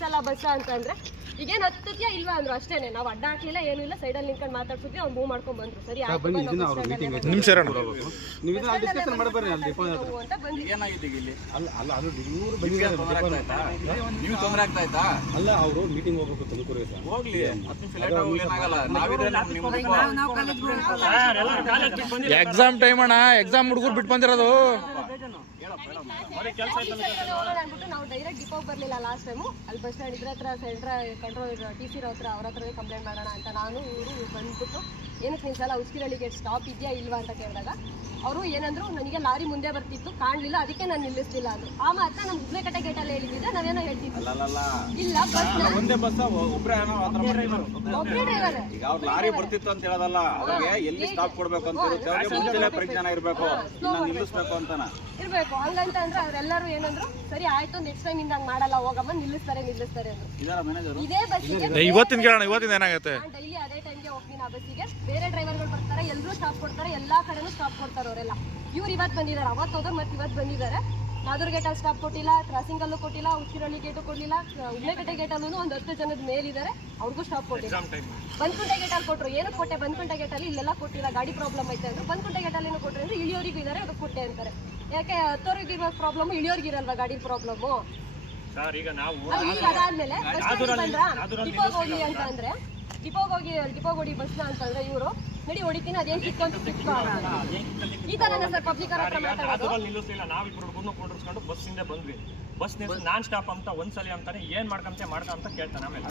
ನಿಲ್ಸಲ್ಲ bus ಅಂತಂದ್ರೆ ಈಗೇನು ಹತ್ತತ್ಯಾ ಇಲ್ವಾ ಅಂದ್ರು ಅಷ್ಟೇನೆ. ನಾವು ಅಡ್ಡ ಹಾಕ್ಲಿಲ್ಲ ಏನೂ ಇಲ್ಲ, ಸೈಡಲ್ಲಿ ನಿಂತ್ಕೊಂಡು ಮಾತಾಡ್ಸಿದ್ವಿ, ಅವ್ನು ಮೂವ್ ಮಾಡ್ಕೊಂಡು ಬಂದ್ರು. ಸರಿ ನಿಮಿಷ ಅಂತ ಬಂದ್ವಿ. ನೀವು ತೊಂದರೆ ಆಗ್ತಾ ಇತ್ತಾ? ಅಲ್ಲ ಅವರು ಮೀಟಿಂಗ್ ಹೋಗ್ಬೇಕು ತುಮಕೂರಿಗೆ ಸರ್. ಹೋಗ್ಲಿ 10 ನಿಮಿಷ ಲೇಟ್ ಆಗಿ ಏನಾಗಲ್ಲ. ಎಕ್ಸಾಮ್ ಟೈಮ್ ಅಣ್ಣ, ಎಕ್ಸಾಮ್ ಹುಡುಗರು ಬಿಟ್ಟು ಬಂದಿರೋದು. ನಾವು ಡೈರೆಕ್ಟ್ ಡಿಪೋಗೆ ಬರಲಿಲ್ಲ ಲಾಸ್ಟ್ ಟೈಮು. ಅಲ್ಲಿ ಬಸ್ ಸ್ಟ್ಯಾಂಡ್ ಇದ್ರ ಹತ್ರ ಕಂಟ್ರೋಲ್ TC ಹತ್ರ ಅವ್ರ ಹತ್ರವೇ ಕಂಪ್ಲೇಂಟ್ ಮಾಡೋಣ ಅಂತ ನಾನು ಇವರು ಬಂದ್ಬಿಟ್ಟು ಏನಕ್ಕೆ ನಿಲ್ಸಲ್ಲ ಉಚ್ಕಿರಳ್ಳಿ ಗೇಟ್ ಸ್ಟಾಪ್ ಇದೆಯಾ ಇಲ್ವಾ ಅಂತ ಕೇಳಿದಾಗ ಅವರು ಏನಂದ್ರು ನನಗೆ ಲಾರಿ ಮುಂದೆ ಬರ್ತಿತ್ತು ಕಾಣಲಿಲ್ಲ, ಅದಕ್ಕೆ ನಾನು ನಿಲ್ಲಿಸ್ತಿಲ್ಲ ಅಂದ್ರು. ಆ ಮಾತ್ರ ನಮ್ಮ ಹುಬ್ಲೇಕಟ್ಟೆ ಗೇಟಲ್ಲಿ ಹೇಳಿದ್ರೆ ನಾವೇನೋ ಹೇಳ್ತಿದ್ವಿ. ಇಲ್ಲ ಒಂದೇ ಬಸ್ ಒಬ್ಬರೇ ಡ್ರೈವರ್ ಈಗ ಅವ್ರು ಲಾರಿ ಬರ್ತಿತ್ತು ಅಂತ ಹೇಳೋದಲ್ಲ, ಅವ್ರಿಗೆ ಎಲ್ಲಿ ಸ್ಟಾಪ್ ಕೊಡ್ಬೇಕು ಅಂತ ಇರುತ್ತೆ, ಅವ್ರಿಗೆ ಮುಂಚೆನೇ ಪರಿಜ್ಞಾನ ಇರಬೇಕು, ನಿಲ್ಲಿಸ್ಬೇಕು ಅಂತಾನ ಇರ್ಬೇಕು. ಹಂಗಂತ ಅಂದ್ರೆ ಅವರೆಲ್ಲರೂ ಏನಂದ್ರು ಸರಿ ಆಯ್ತು ನೆಕ್ಸ್ಟ್ ಟೈಮ್ ಇಂದ ಮಾಡಲ್ಲ ಹೋಗಮ್ಮ, ನಿಲ್ಲಿಸ್ತಾರೆ ಅಂದ್ರು. ಇದೇ ಬಸ್ಸಿಗೆ ಇವತ್ತಿನ ಕೇಳೋಣ, ಇವತ್ತಿನ ಏನಾಗುತ್ತೆ? ಡೈಲಿ ಅದೇ ಟೈಮ್ಗೆ ಹೋಗ್ತೀನಿ ಆ ಬಸ್ಸಿಗೆ. ಬೇರೆ ಡ್ರೈವರ್ಗಳು ಬರ್ತಾರೆ, ಎಲ್ಲರೂ ಸ್ಟಾಪ್ ಕೊಡ್ತಾರೆ, ಎಲ್ಲಾ ಕಡೆನೂ ಸ್ಟಾಪ್ ಕೊಡ್ತಾರೆ ಅವರೆಲ್ಲ. ಇವ್ರು ಇವತ್ತು ಬಂದಿದ್ದಾರೆ, ಅವತ್ತು ಹೋದ್ರೆ ಮತ್ತೆ ಇವತ್ತು ಬಂದಿದ್ದಾರೆ. ನಾದೂರ್ ಗೇಟಲ್ಲಿ ಸ್ಟಾಪ್ ಕೊಟ್ಟಿಲ್ಲ, ಕ್ರಾಸಿಂಗ್ ಅಲ್ಲೂ ಕೊಟ್ಟಿಲ್ಲ, ಉಚ್ಚಿರಳ್ಳಿ ಗೇಟು ಕೊಡ್ಲಿಲ್ಲ, ಉಬ್ಳೆಕಟ್ಟೆ ಗೇಟಲ್ಲೂ ಒಂದು 10 ಜನದ ಮೇಲಿದ್ದಾರೆ, ಅವ್ರಿಗೂ ಸ್ಟಾಪ್ ಕೊಟ್ಟಿಲ್ಲ. ಬಂದ್ಕುಂಟೆ ಗೇಟಲ್ಲಿ ಕೊಟ್ಟರು, ಏನಕ್ಕೆ ಕೊಟ್ಟೆ ಬಂದ್ಕುಂಟೆ ಗೇಟಲ್ಲಿ ಇಲ್ಲೆಲ್ಲ ಕೊಟ್ಟಿಲ್ಲ, ಗಾಡಿ ಪ್ರಾಬ್ಲಮ್ ಐತೆ ಅಂದ್ರೆ. ಬಂದ್ಕುಂಟೆ ಗೇಟಲ್ಲಿ ಏನು ಕೊಟ್ಟರೆ ಅಂದ್ರೆ ಇಳಿಯೋರಿಗೂ ಇದ್ದಾರೆ, ಅದಕ್ಕೆ ಕೊಟ್ಟೆ ಅಂತಾರೆ. ಯಾಕೆ ಹತ್ತೋರಿಗೆ ಇರೋ ಪ್ರಾಬ್ಲಮ್ ಇಳಿಯೋರ್ಗಿರಲ್ವಾ ಗಾಡಿ ಪ್ರಾಬ್ಲಮ್ಮು? ಈಗ ಅದಾದ್ಮೇಲೆ ಡಿಪೋಗೆ ಹೋಗಿ ಅಂತ ಅಂದ್ರೆ ಡಿಪೋಗೆ ಹೊಡಿ ಬಸ್ನ ಅಂತಂದ್ರೆ ಇವರು ನಡಿ ಹೊಡಿತೀನಿ ಅದೇನು ಕಿತ್ಕೊಂಡು ಈ ತರ ಸರ್ ಪಬ್ಲಿಕ್ ಹತ್ರ ಮಾತಾಡೋದು. ನಿಲ್ಲಿಸಲಿಲ್ಲ, ನಾವಿಬ್ರು ಕೊಂಡಿಸ್ಕೊಂಡು ಬಸ್ಸಿಂದ ಬಂದ್ವಿ. ಬಸ್ ನಾನ್ ಸ್ಟಾಪ್ ಅಂತ ಒಂದ್ಸಲಿ ಅಂತಾನೆ ಏನ್ ಮಾಡ್ಕಂತ ಅಂತ ಕೇಳ್ತಾನೆ. ಆಮೇಲೆ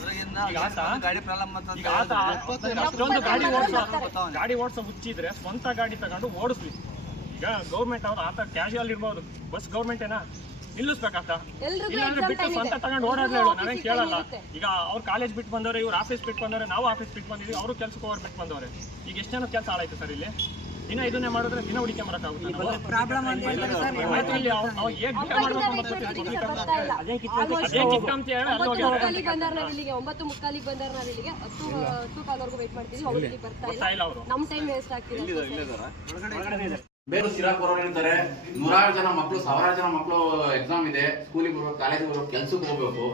ಗಾಡಿ ಓಡಿಸೋ ಹುಚ್ಚಿದ್ರೆ ಸ್ವಂತ ಗಾಡಿ ತಗೊಂಡು ಓಡಿಸ್ಲಿ. ಈಗ ಗೌರ್ಮೆಂಟ್ ಅವ್ರು ಆತ ಕ್ಯಾಶುವಲ್ ಇರ್ಬೋದು, ಬಸ್ ಗೌರ್ಮೆಂಟ್ ಏನ ನಿಲ್ಲಿಸ್ಬೇಕಾಗ್ತಾ? ಇಲ್ಲಾಂದ್ರೆ ಬಿಟ್ಟು ಸ್ವಂತ ತಗೊಂಡು ಓಡಾಡ್ಲಿ ಹೇಳು, ನಾವೇನ್ ಕೇಳಲ್ಲ. ಈಗ ಅವ್ರು ಕಾಲೇಜ್ ಬಿಟ್ಟು ಬಂದವ್ರೆ, ಇವ್ರು ಆಫೀಸ್ ಬಿಟ್ಟು ಬಂದವ್ರೆ, ನಾವು ಆಫೀಸ್ ಬಿಟ್ಟು ಬಂದಿದ್ವಿ, ಅವರು ಕೆಲ್ಸಕ್ಕೆ ಹೋಗಿ ಬಿಟ್ಟು ಬಂದವ್ರೆ. ಈಗ ಎಷ್ಟು ಜನ ಕೆಲಸ ಹಾಳಾಯ್ತು ಸರ್ ಇಲ್ಲಿ? ದಿನ ಇದನ್ನೇ ಮಾಡಿದ್ರೆ ದಿನ ಹುಡುಕಿ ಮಾಡಕ್ಕಾಗುತ್ತೆ? ಬೇರೆ ಸಿರಾಕ್ ಬರೋರು ಇರ್ತಾರೆ, 100 ಜನ ಮಕ್ಕಳು 1000 ಜನ ಮಕ್ಕಳು ಎಕ್ಸಾಮ್ ಇದೆ, ಸ್ಕೂಲಿಗೆ ಬರೋ ಕಾಲೇಜಿಗೆ ಬರೋ ಕೆಲ್ಸಕ್ಕೆ ಹೋಗ್ಬೇಕು.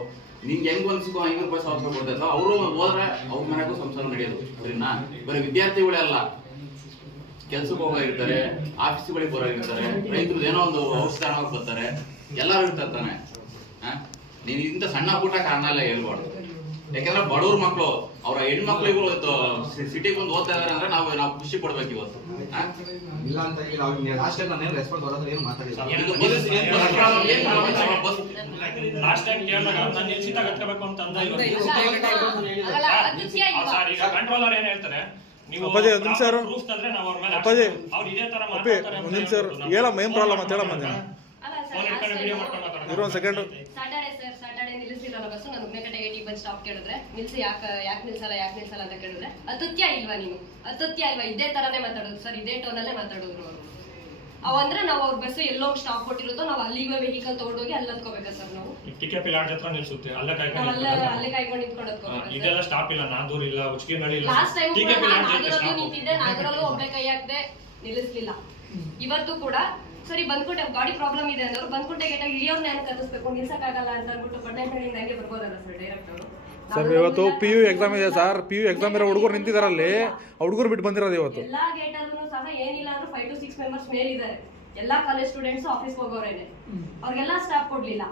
ನಿಂಗೆ ಹೆಂಗ್ ಅನ್ಸ್ಕೋ 500 ರೂಪಾಯಿ 1000 ರೂಪಾಯಿ ಕೊಡ್ತಾಯಿದ್ರು, ಅವರು ಹೋದ್ರೆ ಅವ್ರ ಮನೆಗೂ ಸಂಸಾರ ನಡೆಯೋದು. ಸರಿನಾ? ಬರೀ ವಿದ್ಯಾರ್ಥಿಗಳೆಲ್ಲ ಕೆಲ್ಸಕ್ಕೆ ಹೋಗಿರ್ತಾರೆ, ಆಫೀಸ್ಗಳಿಗೆ ಬರೋಗಿರ್ತಾರೆ, ರೈತರು ಏನೋ ಒಂದು ಔಷಧ ಬರ್ತಾರೆ, ಎಲ್ಲರೂ ಇರ್ತಾರೆ ತಾನೆ. ನೀನ್ ಇಂಥ ಸಣ್ಣ ಪುಟ್ಟ ಕಾರಣ ಎಲ್ಲ ಹೇಳ್ಬಾರ್ದು. ಯಾಕಂದ್ರೆ ಬಡವ್ರ ಮಕ್ಕಳು ಅವ್ರ ಹೆಣ್ಮಕ್ಳಿಗೂ ಸಿಟಿಗೆ ಬಂದು ಓದ್ತಾ ಇದಾರೆ ಅಂದ್ರೆ ನಾವು ಖುಷಿ ಪಡ್ಬೇಕು ಇವತ್ತು. ಇಲ್ಲ ಅಂತ ಲಾಸ್ಟ್ ಟೈಮ್ ನಾನು ರೆಸ್ಪಾನ್ಸ್ ಬರೋದ್ರೆ ಏನು ಮಾತಾಡಿಲ್ಲ. ಲಾಸ್ಟ್ ಟೈಮ್ ಕೇಳಿದಾಗ ನಾನು ನಿಲ್ಸಿದಾಗ ಹತ್ಕೋಬೇಕು ಅಂತ ಅಂದ. ಈಗ ಕಂಟ್ರೋಲರ್ ಏನ್ ಹೇಳ್ತಾರೆ, ನೀವು ಅಪ್ಪಾಜಿ ಒಂದು ನಿಮಿಷ ಪ್ರೂಫ್ ತಂದ್ರೆ ನಾವು ಅವ್ರ ಮೇಲೆ ಅಪ್ಪಾಜಿ ಅವ್ರು ಇದೇ ತರ ಮಾತಾಡ್ತಾರೆ. ಒಂದು ನಿಮಿಷ ಹೇಳಮ್ಮ, ಏನ್ ಪ್ರಾಬ್ಲಮ್ ಅಂತ ಹೇಳಮ್ಮ. ಫೋನ್ ಇಟ್ಕೊಂಡು ವಿಡಿಯೋ ಮಾಡ್ಕೊಂಡು ಮಾತಾಡೋದು. ಇರೋ ಒಂದು ಸೆಕೆಂಡ್. Saturday ನಿಲ್ಲಿಸಿಲ್ಲ bus. ನಾನು ಉಬ್ಳೆಕಟ್ಟೆ ಗೇಟಿಗೆ ಬಂದು ಸ್ಟಾಪ್ ಕೇಳಿದ್ರೆ ನಿಲ್ಸಿ ಯಾಕೆ ನಿಲ್ಸಲ್ಲ ಅಂತ ಕೇಳಿದ್ರೆ ಅತತ್ಯ ಇಲ್ವಾ ನೀನು? ಅತತ್ಯ ಇಲ್ವಾ? ಇದೇ ತರನೇ ಮಾತಾಡೋದು ಸರ್, ಇದೇ ಟೋನಲ್ಲೇ ಮಾತಾಡೋದು ಅವರು. ಅವಂದ್ರೆ ನಾವು ಅವ್ರ ಬಸ್ ಎಲ್ಲೋ ಸ್ಟಾಪ್ ಕೊಟ್ಟಿರುತ್ತೋ ನಾವು ಅಲ್ಲಿಗೆ ವೆಹಿಕಲ್ ತಗೊಂಡೋಗಿ ಅಲ್ಲಿ ಹತ್ಕೋಬೇಕಾ ಸರ್? ನಾವು ಟಿಕೆಟ್ ಲಾಡ್ಜ್ ಹತ್ರ ನಿಲ್ಸುತ್ತೆ, ಅಲ್ಲೇ ಕಾಯ್ಕೊಂಡು ನಿಂತ್ಕೊಂಡು ಹತ್ಕೋಬೇಕು. ಇದೆಲ್ಲ ಸ್ಟಾಪ್ ಇಲ್ಲ, ನಾದೂರ್ ಇಲ್ಲ, ಉಚ್ಕಿನಳ್ಳಿ ಇಲ್ಲ. ಲಾಸ್ಟ್ ಟೈಮ್ ನಾಗರಲ್ಲೂ ನಿಂತಿದ್ದೆ, ನಾಗರಲ್ಲೂ ಒಬ್ಬಳೆ ಕೈ ಹಾಕ್ದೆ, ನಿಲ್ಲಿಸ್ಲಿಲ್ಲ. ಇವತ್ತು ಕೂಡ ಸರಿ ಬಂದ್ಬಿಟ್ಟೆ ಗಾಡಿ ಪ್ರಾಬ್ಲಮ್ ಇದೆ ಅಂದ್ರೆ ಬಂದ್ಬಿಟ್ಟೆ ಗೇಟಾಗಿ ಇಳಿಯೋರ್ನ ಏನು ಕಲಿಸ್ಬೇಕು, ನಿಲ್ಸಕ್ಕಾಗಲ್ಲ ಅಂತ ಅಂದ್ಬಿಟ್ಟು ಬಣ್ಣಹಳ್ಳಿಯಿಂದ ಹಂಗೆ ಬರ್ಬೋದಲ್ಲ ಸರ್ ಡೈರೆಕ್ಟ್ ಅವರು. ಸರ್ ಇವತ್ತು PU ಎಕ್ಸಾಮ್ ಇದೆ ಸರ್, PU ಎಕ್ಸಾಮ್ ಇರೋ ಹುಡುಗರು ನಿಂತಿದಾರಲ್ಲಿ, ಹುಡುಗರು ಬಿಟ್ಟು ಬಂದಿರೋದು ಇವತ್ತು. ಎಲ್ಲಾ ಗೇಟಲ್ಲೂ ಸಹ ಏನಿಲ್ಲ ಅಂದ್ರೆ 5 to 6 ಮೆಂಬರ್ಸ್ ಮೇಲಿದ್ದಾರೆ. ಎಲ್ಲಾ ಕಾಲೇಜ್ ಸ್ಟೂಡೆಂಟ್ಸ್ ಆಫೀಸ್ ಹೋಗೋರೇನೆ, ಅವ್ರಿಗೆಲ್ಲ ಸ್ಟಾಪ್ ಕೊಡ್ಲಿಲ್ಲ.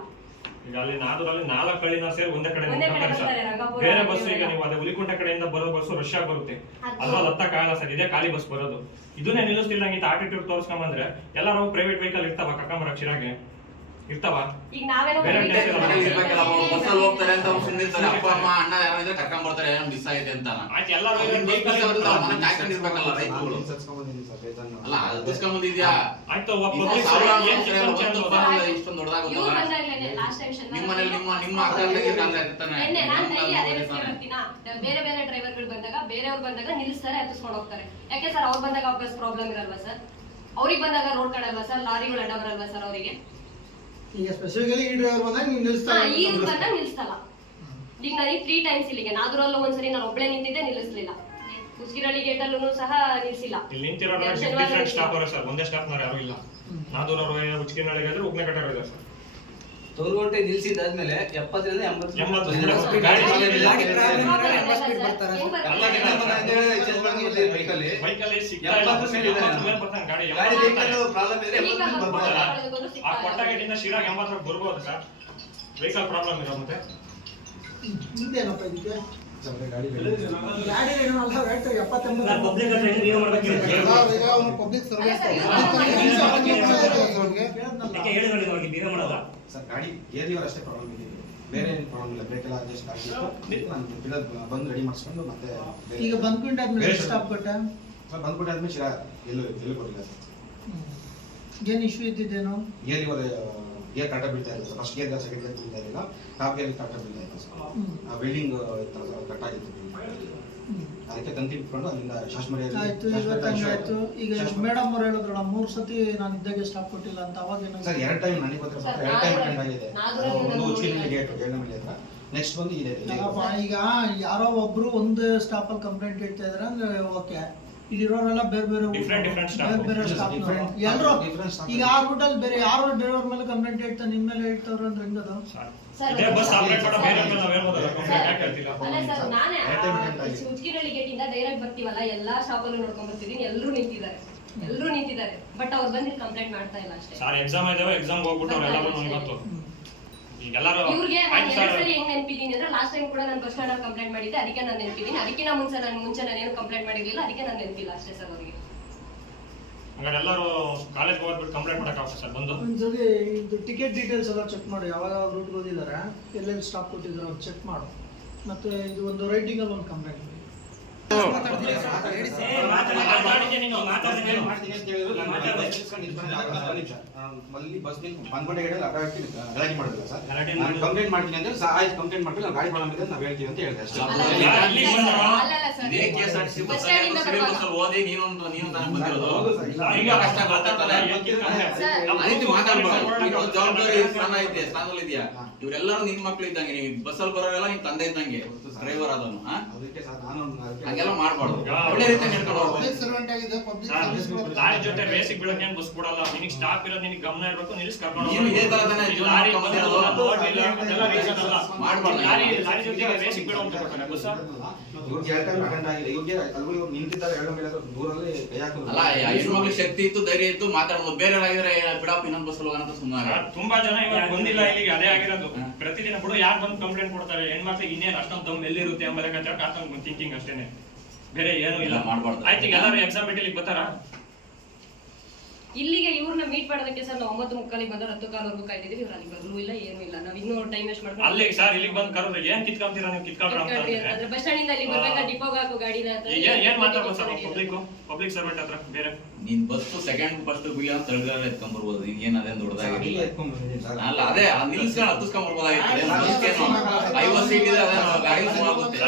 ಈಗ ಅಲ್ಲಿ ನಾದೂರಲ್ಲಿ 4 ಹಳ್ಳಿನ ಸೇರಿ ಒಂದೇ ಕಡೆ ಬೇರೆ ಬಸ್. ಈಗ ನೀವು ಅದೇ ಹುಲಿಕುಂಟೆ ಕಡೆಯಿಂದ ಬರೋ ಬಸ್ ರಶ್ ಆಗಿ ಬರುತ್ತೆ, ಅದ್ರಲ್ಲಿ ಹತ್ತಕ್ಕಾಗಲ್ಲ ಸರ್, ಇದೇ ಖಾಲಿ ಬಸ್ ಬರೋದು. ಇದನ್ನೇ ನಿಲ್ಲಿಸ್ತಿಲ್ಲ ಇಂತ ಆಟಿಟ್ಯೂಡ್ ತೋರಿಸ್ಕೊಂಬಂದ್ರೆ ಎಲ್ಲರೂ ಪ್ರೈವೇಟ್ ವೆಹಿಕಲ್ ಇರ್ತಾವ ಕಕ್ಕಂಬರ ಚಿರಾಗೆ ಇರ್ತಾವ. ಈಗ ನಾವೇನೋ ಬಸ್ಸಲ್ಲಿ ಹೋಗ್ತಾರೆ ಅಂತ ಸುಮ್ಮನಿರ್ತಾರೆ, ಅಪ್ಪ ಅಮ್ಮ ಅಣ್ಣ ಯಾರಿದ್ರೆ ಕರ್ಕೊಂಡ್ ಬರ್ತಾರೆ, ಏನೋ ಮಿಸ್ ಆಗಿದೆ ಅಂತ. ಎಲ್ಲರೂ ಕಾಯ್ಕೊಂಡಿರ್ಬೇಕಲ್ಲ ರೈತರುಗಳು. ಅಲ್ಲ ಅದಿಸ್ಕೊಂಡ್ ಬಂದಿದ್ಯಾ ಆಯ್ತು. ಇಷ್ಟೊಂದು ದೊಡ್ಡದಾಗುತ್ತಲ್ಲ ನಿಮ್ಮ ಮನೇಲಿ ನಿಮ್ಮ ಅಕ್ಕ ಬೇರೆ ಬೇರೆ ಡ್ರೈವರ್ಗಳು ಬಂದಾಗ ಬೇರೆಯವ್ರು ಬಂದಾಗ ನಿಲ್ಲಿಸ್ತಾರೆ, ಹತ್ತಿಸ್ಕೊಂಡು ಹೋಗ್ತಾರೆ. ಯಾಕೆ ಸರ್? ಅವ್ರು ಬಂದಾಗ ಬಸ್ ಪ್ರಾಬ್ಲಮ್ ಇರಲ್ವಾ ಸರ್? ಅವ್ರಿಗೆ ಬಂದಾಗ ರೋಡ್ ಕಡೆ ಅಲ್ವಾ ಸರ್? ಲಾರಿಗಳು ಅಡ್ಡ ಬರಲ್ವಾ ಸರ್ ಅವರಿಗೆ? ಈಗ ಸ್ಪೆಸಿಫಿಕಲಿ ಈ ಡ್ರೈವರ್ ಬಂದಾಗ ನೀವು ನಿಲ್ಲಿಸ್ತಾ ಈ ರೂಟ್ ಬಂದಾಗ ನಿಲ್ಲಿಸ್ತಲ್ಲ. ಈಗ ನನಗೆ 3 ಟೈಮ್ಸ್ ಇಲ್ಲಿಗೆ ನಾದೂರಲ್ಲೂ ಒಂದ್ಸರಿ ನಾನು ಒಬ್ಳೆ ನಿಂತಿದ್ದೆ, ನಿಲ್ಲಿಸ್ಲಿಲ್ಲ. ಉಚ್ಕಿರಳ್ಳಿ ಗೇಟಲ್ಲೂ ಸಹ ನಿಲ್ಲಿಸಿಲ್ಲ. ಇಲ್ಲಿ ನಿಂತಿರೋ ಡಿಫರೆಂಟ್ ಸ್ಟಾಪ್ ಅವರ ಸರ್, ಒಂದೇ ಸ್ಟಾಪ್ ಯಾರು ಇಲ್ಲ. ನಾದೂರ್ ಅವರು ಉಚ್ಕಿನಳ್ಳಿಗೆ ಆದ್ರೆ ಉಬ್ಳೆಕಟ್ಟೆ ಸರ್. ತೋರ್ಗೊಂಡೆ ನಿಲ್ಸಿದಾದ್ಮೇಲೆ 70 ರಿಂದ 80 80 ಗಾಡಿ ಬೈಕಲ್ಲಿ ಪ್ರಾಬ್ಲಮ್ ಇದ್ರೆ ಆ ಕೊಟ್ಟಗೇಟಿಂದ ಶಿರಾಗ್ 80 ಬರ್ಬೋದು ಸರ್. ವೆಹಿಕಲ್ ಪ್ರಾಬ್ಲಮ್ ಇದೆ ಮತ್ತೆ ಹಿಂದೇನಪ್ಪ ಇದಕ್ಕೆ ಗಾಡಿ ಏನಲ್ಲ ರೇಟ್ 70 ಪಬ್ಲಿಕ್ ಹತ್ರ ಹೆಂಗ್ ರಿವ್ಯೂ ಮಾಡ್ಬೇಕು ಪಬ್ಲಿಕ್ ಸರ್ವಿಸ್ ಹೇಳಿದ್ರೆ ಅವ್ರಿಗೆ ಬೇರೆ ಮಾಡೋದ ಸರ್ ಗಾಡಿ ಏರಿಯವ್ರು ಅಷ್ಟೇ ಪ್ರಾಬ್ಲಮ್ ಇದೆ, ಬೇರೆ ಏನು ಪ್ರಾಬ್ಲಮ್ ಇಲ್ಲ. ಬ್ರೇಕ್ ಎಲ್ಲ ಅಡ್ಜಸ್ಟ್ ಆಗಿತ್ತು, ನಾನು ಬಂದು ರೆಡಿ ಮಾಡಿಸ್ಕೊಂಡು ಮತ್ತೆ ಈಗ ಬಂದ್ಕೊಂಡಾದ್ಮೇಲೆ ಸ್ಟಾಪ್ ಕೊಟ್ಟ ಸರ್ ಬಂದ್ಬಿಟ್ಟಾದ್ಮೇಲೆ ಶಿರಾ ಎಲ್ಲೂ ಕೊಟ್ಟಿಲ್ಲ ಸರ್. ಏನ್ ಇಶ್ಯೂ ಇದ್ದಿದ್ದೇನು ಗೇರ್ ಗೇರ್ ಕಟ್ಟ ಬೀಳ್ತಾ ಇಲ್ಲ sir. First gear second gear ಬೀಳ್ತಾ ಇಲ್ಲ, ಟಾಪ್ ಗೇರ್ ಕಟ್ಟ ಬೀಳ್ತಾ ಇತ್ತು ಸರ್. ವೆಲ್ಡಿಂಗ್ ಕಟ್ ಆಗಿತ್ತು, ಅದಕ್ಕೆ ತಂತಿ ಇಟ್ಕೊಂಡು ಅಲ್ಲಿಂದ ಆಯ್ತು. ಇವತ್ತಾಯ್ತು. ಈಗ ಮೇಡಮ್ ಅವ್ರು ಹೇಳಿದ್ರಲ್ಲ 3 ಸತಿ ನಾನು ಇದ್ದಾಗೆ ಸ್ಟಾಪ್ ಕೊಟ್ಟಿಲ್ಲ ಅಂತ, ಅವಾಗ ಏನೋ ಸರ್ 2 ಟೈಮ್ ನನಗೆ ಗೊತ್ತಿಲ್ಲ ಸರ್, 2 ಟೈಮ್ ಅಟೆಂಡ್ ಆಗಿದೆ. ಒಂದು ಉಚ್ಚಿನಲ್ಲಿ ಗೇಟ್ ಗೇರ್ನಮಲ್ಲಿ ಹತ್ರ, ನೆಕ್ಸ್ಟ್ ಬಂದು ಇದೆ. ಈಗ ಯಾರೋ ಒಬ್ರು ಒಂದು ಸ್ಟಾಪ್ ಅಲ್ಲಿ ಕಂಪ್ಲೇಂಟ್ ಹೇಳ್ತಾ ಇದಾರೆ ಅಂದ್ರೆ ಓಕೆ, ಇಲ್ಲಿರೋರೆಲ್ಲ ಬೇರೆ ಬೇರೆ ಸ್ಟಾಪ್ ಎಲ್ಲರೂ ಈಗ ಆ ರೂಟ್ ಅಲ್ಲಿ ಬೇರೆ ಯಾರೋ ಡ್ರೈವರ್ ಮೇಲೆ ಕಂಪ್ಲೇಂಟ್ ಹೇಳ್ತಾ ನಿಮ್ ಮೇಲೆ ಹೇಳ್ತಾವ್ರ ಅಂದ್ರೆ ಹೆಂಗದು? ಇದೇ ಬಸ್ ಆಪರೇಟ್ ಮಾಡೋ ಬೇರೆ ಮೇಲೆ ನಾವು ಹೇಳ್ಬೋದಲ್ಲ, ಕಂಪ್ಲೇಂಟ್ ಯಾಕೆ ಹೇಳ್ತಿಲ್ಲ? ಅಲ್ಲ ಸರ್, ನಾನೇ ಉಚ್ಚಿರಳ್ಳಿ ಗೇಟ್ ಇಂದ ಡೈರೆಕ್ಟ್ ಬರ್ತೀವಲ್ಲ, ಎಲ್ಲಾ ಶಾಪ್ ಅಲ್ಲೂ ನೋಡ್ಕೊಂಡ್ ಬರ್ತಿದೀನಿ, ಎಲ್ಲರೂ ನಿಂತಿದ್ದಾರೆ. ಬಟ್ ಅವ್ರು ಬಂದು ಕಂಪ್ಲೇಂಟ್ ಮಾಡ್ತಾ ಇಲ್ಲ ಅಷ್ಟೇ. ಸರ್ ಎಕ್ಸಾಮ್ ಇದಾವೆ, ಎಕ್ಸಾಮ್ ಹೋಗ್ಬಿಟ್ಟು ಅವರೆಲ್ಲರೂ ನನಗೆ ಗೊತ್ತು. ಈಗೆಲ್ಲರೂ ಇವ್ರಿಗೆ ಆಯ್ತು ನಾನು ಸರ್. ಹೆಂಗ್ ನೆನಪಿದ್ದೀನಿ ಅಂದ್ರೆ ಲಾಸ್ಟ್ ಟೈಮ್ ಕೂಡ ನಾನು ಬಸ್ ಸ್ಟ್ಯಾಂಡ್ ಕಂಪ್ಲೇಂಟ್ ಮಾಡಿದ್ದೆ, ಅದಕ್ಕೆ ನಾನು ನೆನಪಿದ್ದೀನಿ. ಅದಕ್ಕಿಂತ ಮುಂಚೆ ನಾನು ಏನು ಕಂಪ್ಲೇಂಟ್ ಮಾಡಿರ್ಲಿಲ್ಲ, ಅದಕ್ಕೆ ನಾನು ನೆನಪಿಲ್ಲ ಅಷ್ಟೇ ಸರ್ ಅವರಿಗೆ. ಹಂಗಾರೆ ಎಲ್ಲರೂ ಕಾಲೇಜ್ ಹೋಗ್ಬಿಟ್ಟು ಕಂಪ್ಲೇಂಟ್ ಮಾಡಕ್ಕಾಗ್ತದೆ ಸರ್ ಬಂದು? ಒಂದ್ಸರಿ ಇದು ಟಿಕೆಟ್ ಡೀಟೇಲ್ಸ್ ಎಲ್ಲ ಚೆಕ್ ಮಾಡು, ಯಾವಾಗ ರೂಟ್ ಓದಿದ್ದಾರೆ, ಎಲ್ಲೆಲ್ಲಿ ಸ್ಟಾಪ್ ಕೊಟ್ಟಿದ್ದಾರೆ ಅಂತ ಚೆಕ್ ಮಾಡು. ಮತ್ತೆ ಇದು ಒಂದು ರೈಟಿಂಗ್ ಅಲ್ಲಿ ಒಂದು ಕಂಪ್ಲೇಂಟ್ ಮಾಡಿ. ಅಲ್ಲಿ ಬಸ್ ಬಂದ್ಕೊಂಡೆ ಗಲಾಟೆ ಮಾಡಿಲ್ಲ ಸರ್. ನಾನು ಕಂಪ್ಲೇಂಟ್ ಮಾಡ್ತೀನಿ ಅಂದ್ರೆ ಆಯ್ತು ಕಂಪ್ಲೇಂಟ್ ಮಾಡ್ತೀನಿ, ಗಾಡಿ ಪ್ರಾಬ್ಲಮ್ ಇದೆ ನಾವು ಹೇಳ್ತೀವಿ ಅಂತ ಹೇಳಿದೆ ಅಷ್ಟೇ. ಅಲ್ಲಲ್ಲ ಸರ್, ಇದೇ KSRTC ಬಸ್ ಓದಿ ನೀನು ತಾನೇ ಬಂದಿರೋದು. ಈಗ ಕಷ್ಟ ಗೊತ್ತಾಗ್ತದೆ. ಆ ರೀತಿ ಮಾತಾಡ್ಬಾರ್ದು. ಜವಾಬ್ದಾರಿ ಸ್ಥಾನದಲ್ಲಿ ಇದೆಯಾ? ಇವರೆಲ್ಲರೂ ನಿನ್ ಮಕ್ಳು ಇದ್ದಂಗೆ, ನೀವು ಬಸ್ಸಲ್ಲಿ ಬರೋರೆಲ್ಲ ನಿಮ್ ತಂದೆ ಇದ್ದಂಗೆ, ಡ್ರೈವರ್ ಅದನ್ನು ಅದಕ್ಕೆ ಸರ್ ನಾನು ಹಂಗೆಲ್ಲ ಮಾಡ್ಬಾರ್ದು. ಒಳ್ಳೆ ರೀತಿ ನಡ್ಕೊಂಡು ಹೋಗ್ಬೇಕು. ಸರ್ವೆಂಟ್ ಆಗಿದೆ, ಪಬ್ಲಿಕ್ ಲಾರಿ ಜೊತೆ ರೇಸಿಗೆ ಬೀಳಕ್ಕೆ ಬಸ್ ಕೊಡಲ್ಲ. ನಿನಗೆ ಸ್ಟಾಪ್ ಇರೋದು ನಿನಗೆ ಗಮನ ಇರಬೇಕು, ನಿಲ್ಲಿಸಿ ಕರ್ಕೊಂಡು ನೀನು ಇದೇ ತರ ತಾನೇ ಜೀವನ ಲಾರಿ ಮಾಡ್ಕೊಂಡಿರೋದು. ಅದೆಲ್ಲ ರೀಸನ್ ಅಲ್ಲ. ಮಾಡ್ಬಾರ್ದು. ಲಾರಿ ಜೊತೆಗೆ ರೇಸಿಗೆ ಬೀಳೋ ಅಂತ ಕೊಡ್ತಾರೆ ಬಸ್. ಇವ್ರಿಗೆ 2 ಟೈಮ್ ಅಟೆಂಡ್ ಆಗಿದೆ. ಇವ್ರಿಗೆ ಅಲ್ಲಿ ನಿಂತಿದ್ದಾರೆ, 2 ಮೇಲೆ ದೂರಲ್ಲಿ ಕೈ ಹಾಕೋದು. ಅಲ್ಲ, ಹೆಣ್ಮಕ್ಳು ಶಕ್ತಿ ಇತ್ತು, ಧೈರ್ಯ ಇತ್ತು, ಮಾತಾಡ್ಬೋದು. ಬೇರೆ ಆಗಿದ್ರೆ ಬಿಡಪ್ಪ ಇನ್ನೊಂದು ಬಸ್ ಹೋಗೋಣ ಅಂತ ಸುಮ್ಮನೆ. ತುಂಬಾ ಜನ ಇವಾಗ ಬಂದಿಲ್ಲ ಇಲ್ಲಿಗೆ, ಅದೇ ಆಗಿರೋದು. ಪ್ರತಿದಿನ ಬಿಡು ಯಾರು ಬಂದು ಕಂಪ್ಲೇಂಟ್ ಕೊಡ್ತಾರೆ, ಹೆಣ್ಮಕ್ಳಿಗೆ ಇನ್ನೇನು ಅಷ್ಟೊಂದು ದಮ್ ಎಲ್ಲಿರುತ್ತೆ ಎಂಬ ಲೆಕ್ಕಾಚಾರ ಥಿಂಕಿಂಗ್ ಅಷ್ಟೇನೆ, ಬೇರೆ ಏನೂ ಇಲ್ಲ. ಮಾಡ್ಬಾರ್ದು. ಆಯ್ತು, ಈಗ ಎಲ್ಲರೂ ಎಕ್ಸಾಮ್ ಬಿಟ್ಟು ಇಲ್ಲಿಗೆ ಬರ್ತಾರ? ಇಲ್ಲಿಗೆ ಇವ್ರನ್ನ ಮೀಟ್ ಮಾಡೋದಕ್ಕೆ ಸರ್ ನಾವು 9:30 ಬಂದವ್ರು 10:15 ಕಾಯ್ದಿದ್ದೀವಿ. ಇವ್ರು ಅಲ್ಲಿ ಬರಲೂ ಇಲ್ಲ, ಏನೂ ಇಲ್ಲ. ನಾವು ಇನ್ನೂ ಟೈಮ್ ವೇಸ್ಟ್ ಮಾಡ್ಕೊಂಡು ಅಲ್ಲಿಗೆ ಸರ್ ಇಲ್ಲಿಗೆ ಬಂದು ಕರೆದ್ರೆ ಏನ್ ಕಿತ್ಕೊಂತೀರಾ ನೀವು? ಕಿತ್ಕೊಂಡ್ರ ಅಂತ ಅದ್ರ ಬಸ್ ಸ್ಟ್ಯಾಂಡ್ ಇಂದ ಇಲ್ಲಿ ಬರ್ಬೇಕಾ, ಡಿಪೋಗೆ ಹಾಕೋ ಗಾಡಿನ ಅಂತ ಏನ್ ಮಾತಾಡ್ಬೋದು ಸರ್ ಪಬ್ಲಿಕ್ ಸರ್ವೆಂಟ್ ಹತ್ರ? ಬೇರೆ ನೀನ್ ಬಸ್ ಸೆಕೆಂಡ್ ಫಸ್ಟ್ ಬಿಲ್ ಅಂತ ತಳ್ಗಾರ ಎತ್ಕೊಂಡ್ಬರ್ಬೋದು. ನೀನ್ ಏನ್ ಅದೇನ್ ದೊಡ್ಡದಾಗಿ ಅಲ್ಲ, ಅದೇ ನಿಲ್ಸ್ಕೊಂಡು ಹತ್ತಿಸ್ಕೊಂಡ್ಬರ್ಬೋದಾಗಿತ್ತು. 50 ಸೀಟ್ ಇದೆ, ಅದೇ ಗಾಡಿ ಆಗುತ್ತೆ.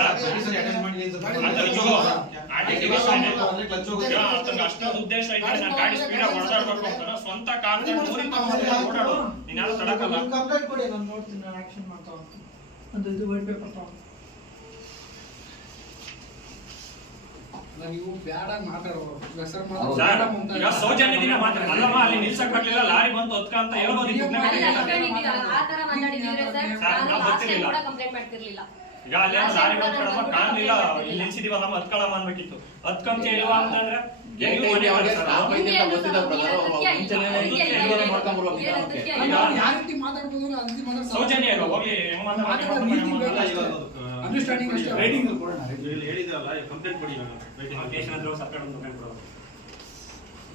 ಅಷ್ಟೊಂದು ಉದ್ದೇಶ ಐತೆ, ನಾನು ಗಾಡಿ ಸ್ಪೀಡ್ ಆಗಿ ಹೊಡೆದಾಡ್ಬೇಕು ಅಂತ ಸ್ವಂತ ಕಾರ್ ಓಡಾಡು. ನೀನ್ ಯಾರು ತಡಕಲ್ಲ. ಕಂಪ್ಲೇಂಟ್ ಕೊಡಿ, ನಾನು ನೋಡ್ತೀನಿ, ನಾನು ಆಕ್ಷನ್ ಮಾಡ್ತಾ ಹೋಗ್ತೀನಿ. ಒಂದು ಇದು ವೈಟ್ ಪೇಪರ್ ತಗೊಂಡು ನೀವು ಬ್ಯಾಡಾಗಿ ಮಾತಾಡೋರು ಸರ್, ಈಗ ಸೌಜನ್ಯದಿಂದ ಮಾತಾಡ ಅಲ್ಲಮ್ಮ, ಅಲ್ಲಿ ನಿಲ್ಸಕ್ ಬರ್ಲಿಲ್ಲ, ಲಾರಿ ಬಂತು ಹೊತ್ಕ ಅಂತ ಹೇಳ್ಬೋದಿತ್ತು. ಆ ತರ ಮಾತಾಡಿದ್ರೆ ಸರ್ ನಾನು ಲಾಸ್ಟ್ ಟೈಮ್ ಕೂಡ ಕಂಪ್ಲೇಂಟ್ ಮಾಡ್ತಿರ್ಲಿಲ್ಲ. ಈಗ ಅಲ್ಲಿ ಲಾರಿ ಬಂದ್ಕೊಳಮ್ಮ ಕಾಣ್ಲಿಲ್ಲ, ಇಲ್ಲಿ ನಿಲ್ಸಿದೀವಲ್ಲಮ್ಮ ಹತ್ಕೊಳಮ್ಮ ಅನ್ಬೇಕಿತ್ತು. ಹತ್ಕೊಂತ ಇಲ್ವಾ ಅಂತಂದ್ರೆ ಸೌಜನ್ಯ ಇಲ್ಲ, ಹೋಗಿ ಹೆಂಗ್ ಮಾತಾಡ್ತಾರೆ ಅಂಡರ್ಸ್ಟ್ಯಾಂಡಿಂಗ್ ಅಷ್ಟೇ. ರೈಟಿಂಗ್ ಕೊಡೋಣ, ಹೇಳಿದ್ರಲ್ಲ ಕಂಪ್ಲೇಂಟ್ ಕೊಡಿ.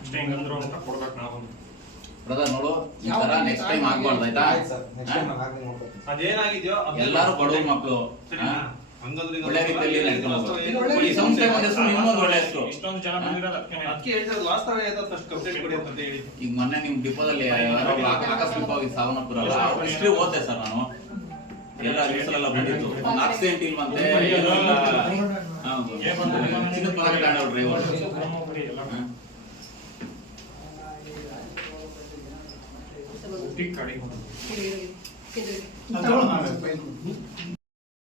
ಅಷ್ಟೇ ಹಿಂಗಂದ್ರು ಅಂತ ಕೊಡ್ಬೇಕು ನಾವು. ಬ್ರದರ್ ನೋಡು, ಈ ತರ ನೆಕ್ಸ್ಟ್ ಟೈಮ್ ಆಗ್ಬಾರ್ದು ಆಯ್ತಾ? ಅದೇನಾಗಿದ್ಯೋ ಎಲ್ಲಾರು ಬಡವ್ರ ಮಕ್ಕಳು ಒಳ್ಳೆ ರೀತಿಯಲ್ಲಿ ನಡ್ಕೊಂಡು ಹೋಗ್ಬೇಕು. ಈ ಸಂಸ್ಥೆ ಒಂದ್ ಹೆಸರು, ನಿಮ್ಮೊಂದು ಒಳ್ಳೆ ಹೆಸರು. ಇಷ್ಟೊಂದು ಜನ ಬಂದಿರೋದು ಅದಕ್ಕೆ ಹೇಳ್ತಾರೆ ಲಾಸ್ಟ್ ಟೈಮ್ ಏನಾದ್ರು ಫಸ್ಟ್ ಕಂಪ್ಲೇಂಟ್ ಕೊಡಿ ಅಂತ ಹೇಳಿ. ಈಗ ಮೊನ್ನೆ ನಿಮ್ ಡಿಪೋದಲ್ಲಿ ಆಕಸ್ಮಿಕವಾಗಿ ಸಾವನ್ನಪ್ಪರಲ್ಲ, ಹಿಸ್ಟ್ರಿ ಓದ್ತೆ ಸರ್ ನಾನು. ಎಲ್ಲ ನ್ಯೂಸಲ್ಲೆಲ್ಲ ಬಂದಿತ್ತು. ಒಂದು ಆಕ್ಸಿಡೆಂಟ್ ಇಲ್ವಂತೆ, ಚಿನ್ನದ ಪದಕ ತಗೊಂಡವ್ರು ಡ್ರೈವರ್. ಕಡೆ